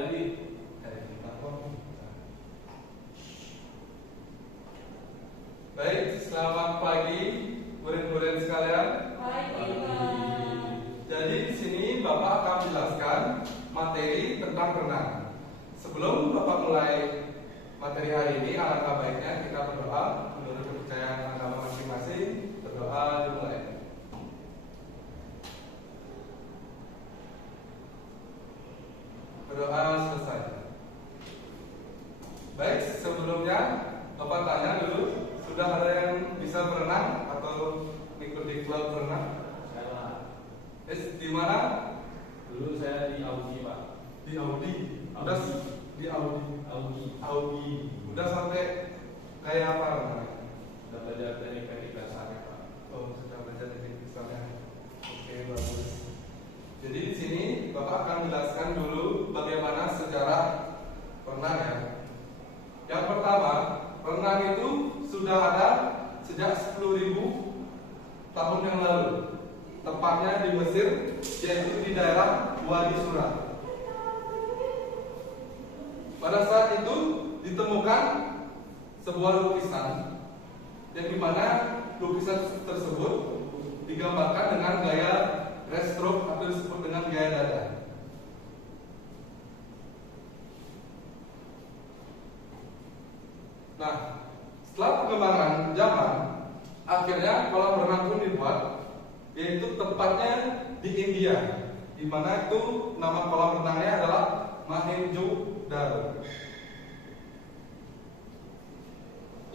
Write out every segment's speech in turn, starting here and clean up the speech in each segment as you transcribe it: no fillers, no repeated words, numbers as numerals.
Jadi baik, selamat pagi murid-murid sekalian. Pagi, Pak. Jadi di sini Bapak akan menjelaskan materi tentang renang. Sebelum Bapak mulai materi hari ini, alangkah baiknya kita berdoa menurut kepercayaan agama masing-masing. Berdoa dimulai. Berdoa selesai. Baik, sebelumnya Bapak tanya dulu, sudah ada yang bisa berenang atau mengikuti klub berenang? saya Di mana? dulu saya di Audi, Pak. Di Audi. Udah di Audi. Udah sampai kayak apa namanya? Sudah belajar teknik dasarnya, Pak. Oh, sudah belajar teknik dasarnya. Oke, bagus. Jadi di sini Bapak akan menjelaskan dulu bagaimana sejarah renang ya. Yang pertama, renang itu sudah ada sejak 10.000 tahun yang lalu. Tepatnya di Mesir, yaitu di daerah Wadi Sura. Pada saat itu ditemukan sebuah lukisan, yang dimana lukisan tersebut digambarkan dengan gaya breaststroke atau disebut dengan gaya dada. Nah, setelah perkembangan zaman, akhirnya kolam renang pun dibuat, yaitu tepatnya di India, di mana itu nama kolam renangnya adalah Mohenjo-daro,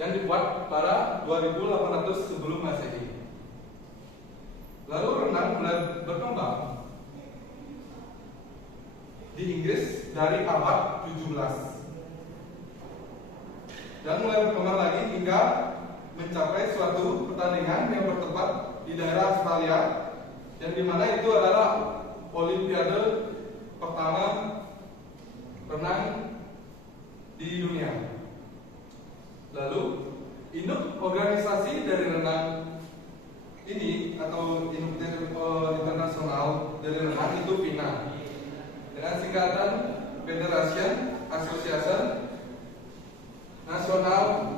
yang dibuat pada 2800 sebelum Masehi. Lalu renang mulai berkembang di Inggris dari abad 17 dan mulai berkembang lagi hingga mencapai suatu pertandingan yang bertempat di daerah Australia, yang dimana itu adalah Olimpiade pertama renang di dunia. Lalu induk organisasi dari renang ini atau induk internasional dari renang itu FINA, dengan singkatan Federation Association Nasional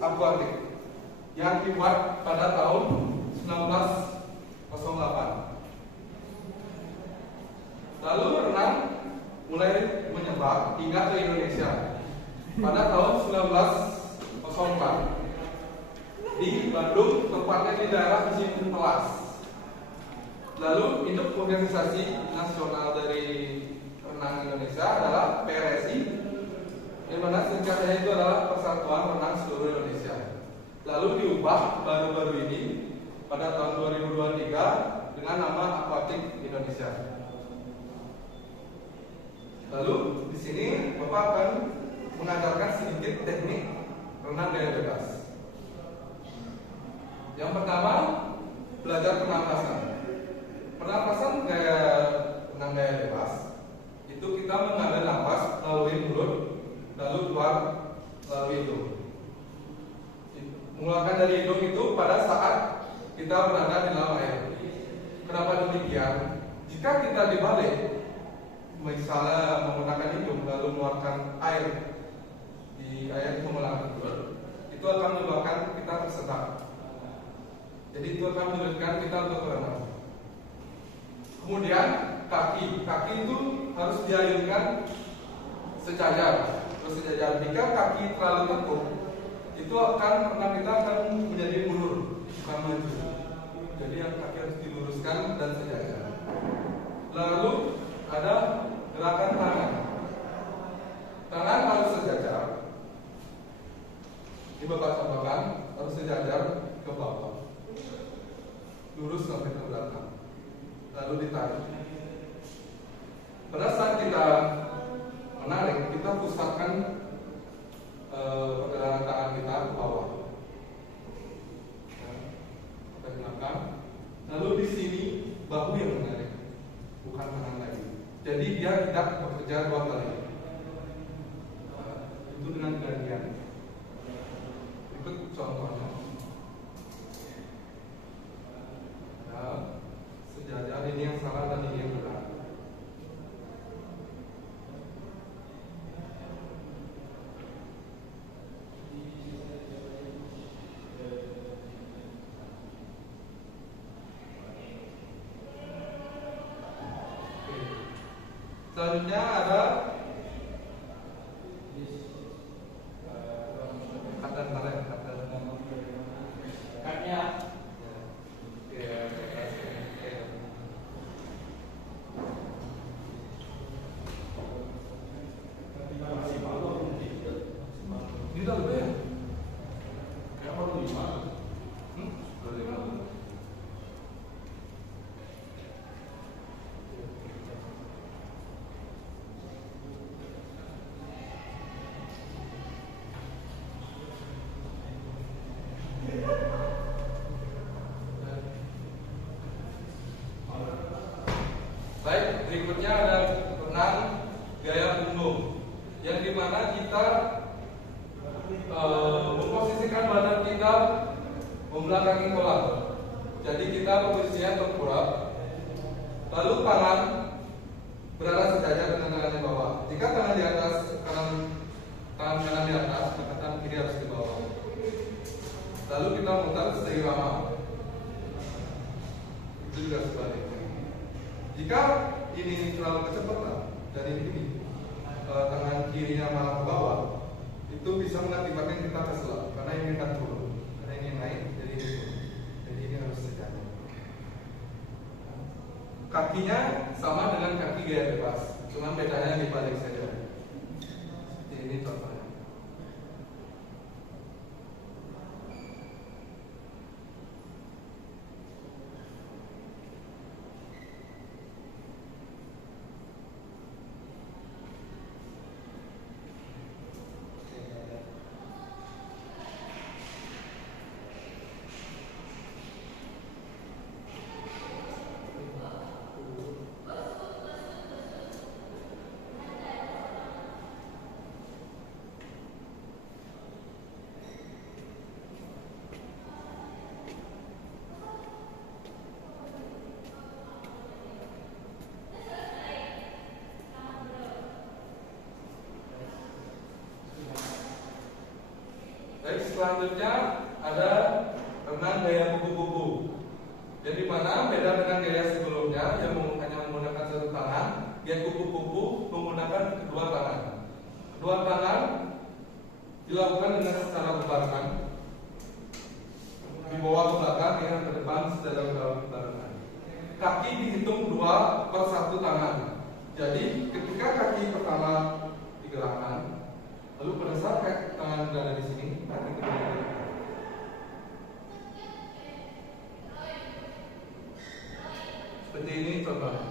Aquatic, yang dibuat pada tahun 1908. Lalu renang mulai menyebar hingga ke Indonesia pada tahun 1904 di Bandung, tepatnya di daerah Cipularang. Lalu induk organisasi nasional dari renang Indonesia adalah PRSI, yang mana singkatnya itu adalah Persatuan Renang Seluruh Indonesia. Lalu diubah baru-baru ini pada tahun 2023 dengan nama Aquatic Indonesia. Lalu di sini Bapak akan mengajarkan sedikit teknik renang gaya bebas. Yang pertama, belajar pernapasan. Pernapasan gaya renang gaya bebas itu kita mengambil nafas melalui mulut, lalu keluar melalui hidung. Mengeluarkan dari hidung itu pada saat kita berada di dalam air. Kenapa demikian? Jika kita dibalik, misalnya menggunakan hidung lalu mengeluarkan air di air menggunakan mulut, itu akan menyebabkan kita tersedak. Jadi itu akan menyebabkan kita untuk berenang. Kemudian kaki itu harus diayunkan sejajar. Jika kaki terlalu tekuk, itu akan renang kita akan menjadi mundur, bukan maju. Jadi yang kaki harus diluruskan dan sejajar. Lalu ada gerakan tangan. Tangan harus sejajar. Di Bapak contohkan harus sejajar ke bawah, lurus sampai ke belakang, lalu ditarik. Pada saat kita menarik, kita pusatkan pergelangan tangan kita ke bawah, ke belakang. Lalu di sini bahu yang menarik, bukan tangan lagi. Jadi dia tidak bekerja dua kali. Itu dengan gantian. Ikut contohnya. Nah, sejajar ini yang salah dan ini yang benar. Selanjutnya ada kata karen. Kaknya Ini dah lebih ya? kayak baru 5. Boleh kan? Baik, berikutnya ada renang gaya punggung, yang dimana kita memposisikan badan kita membelakangi kolam. Jadi kita posisinya tengkurap, lalu tangan berada sejajar dengan tangan di bawah. Jika tangan di atas, tangan kanan di atas, maka tangan kiri harus di bawah. Lalu kita putar seirama. Itu juga sebaliknya. Jika ini terlalu kecepatan dan ini tangan kirinya malah ke bawah, itu bisa mengakibatkan kita keselak karena ini akan turun, karena ini naik, jadi ini turun. Jadi ini harus sejajar. Kakinya sama dengan kaki gaya bebas, cuma bedanya di balik saja. Seperti ini contohnya. Baik, selanjutnya ada renang gaya kupu-kupu. Jadi mana beda dengan gaya sebelumnya yang hanya menggunakan satu tangan, gaya kupu-kupu menggunakan kedua tangan. Kedua tangan dilakukan dengan secara berbarengan, di bawah ke belakang, yang ke depan secara berbarengan. Kaki dihitung 2/1 tangan. Jadi ketika kaki pertama digerakkan, lalu pada saat tangan berada di sini, kaki kedua digerakkan. Seperti ini contohnya.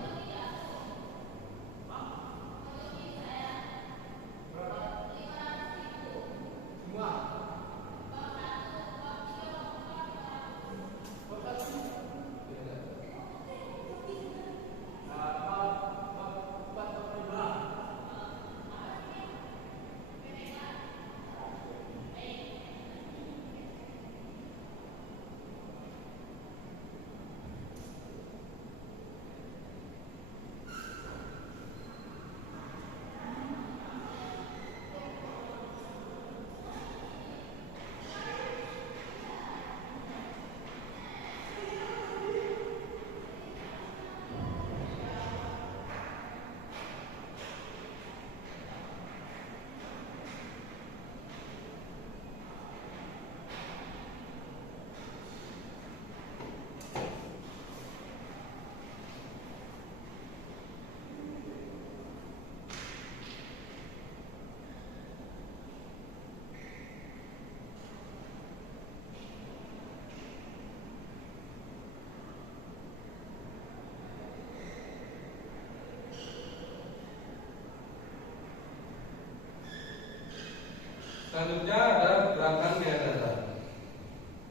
Selanjutnya ada gerakan gaya dada.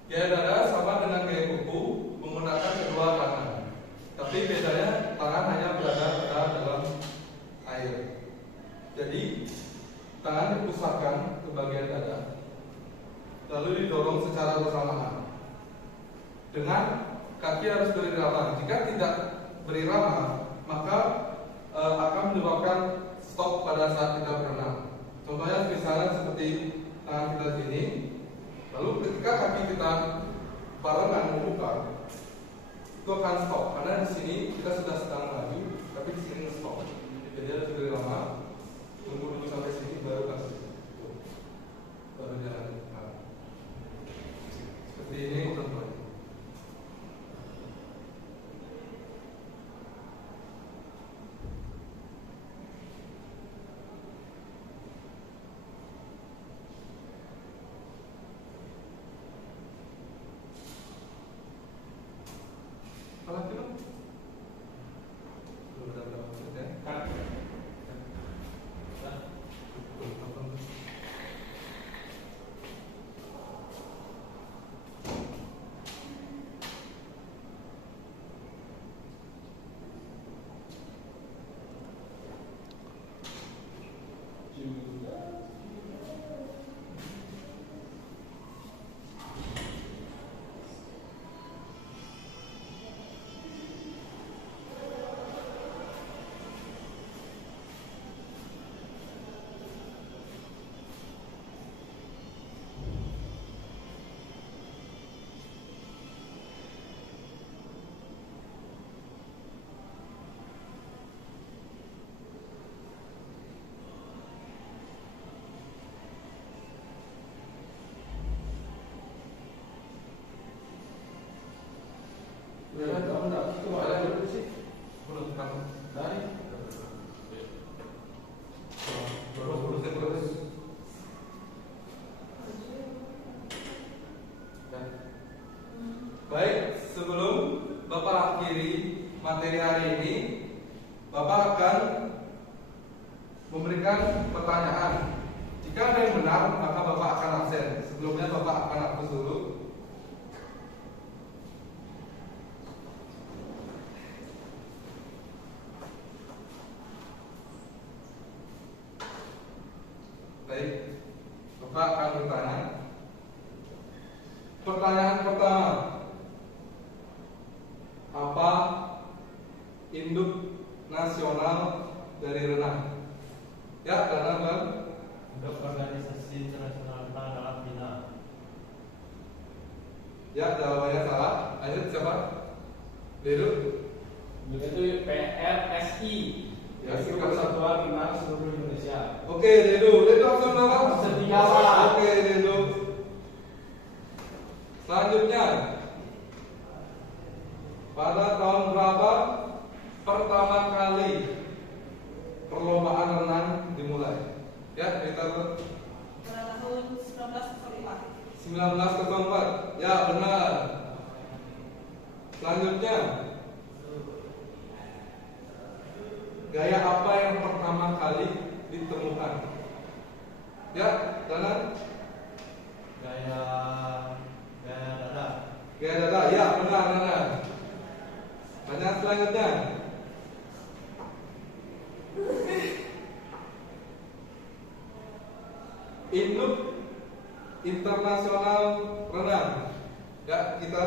Gaya dada sama dengan gaya kupu menggunakan kedua tangan, tapi bedanya tangan hanya berada pada dalam air. Jadi tangan dipusatkan ke bagian dada, lalu didorong secara bersamaan. Dengan kaki harus berirama. Jika tidak berirama, maka akan menyebabkan stop pada saat kita berenang. Contohnya misalnya seperti tangan kita sini, lalu ketika kaki kita barengan membuka, itu akan stop karena di sini kita sudah sedang maju, tapi di sini stop. Jadi harus memberikan pertanyaan. Jika ada yang benar, maka Bapak akan absen. Sebelumnya Bapak akan hapus dulu. Baik, Bapak akan bertanya. Pertanyaan pertama, apa induk nasional dari renang? Ya, renang Bang. Untuk organisasi internasional renang dalam bina. Ya, jawabannya salah. Lanjut siapa? Dedu. Itu PRSI. Ya, Itu silakan. Persatuan Renang Seluruh Indonesia. Oke, Dedu. Dedu langsung nama? Setia, Pak. Oke, Dedu. Selanjutnya, pada tahun berapa pertama kali perlombaan renang dimulai? Ya, kita Pada tahun 1904. 1904. Ya, benar. Selanjutnya, gaya apa yang pertama kali ditemukan? Ya, Dana? Gaya dada. Gaya dada. Ya, benar, Dana. Pertanyaan selanjutnya. Induk internasional renang. Ya, kita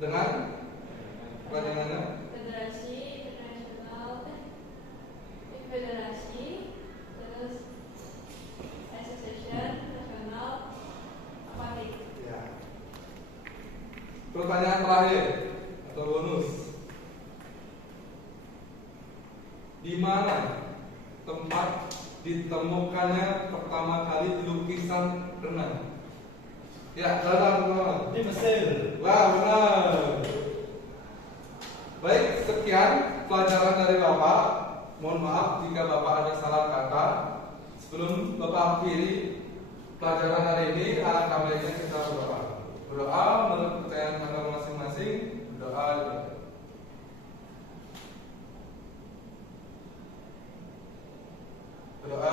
dengan pertanyaannya. Federasi Internasional Federasi terus Association Nasional Aquatic. Ya. Pertanyaan terakhir atau bonus. Di mana tempat ditemukannya pertama kali lukisan renang? Ya, teman-teman. Di Mesir. Wah, benar. Baik, sekian pelajaran dari Bapak. Mohon maaf jika Bapak ada salah kata. Sebelum Bapak akhiri pelajaran hari ini, alangkah baiknya kita berdoa. Berdoa menurut kepercayaan agama masing-masing. Berdoa. Berdoa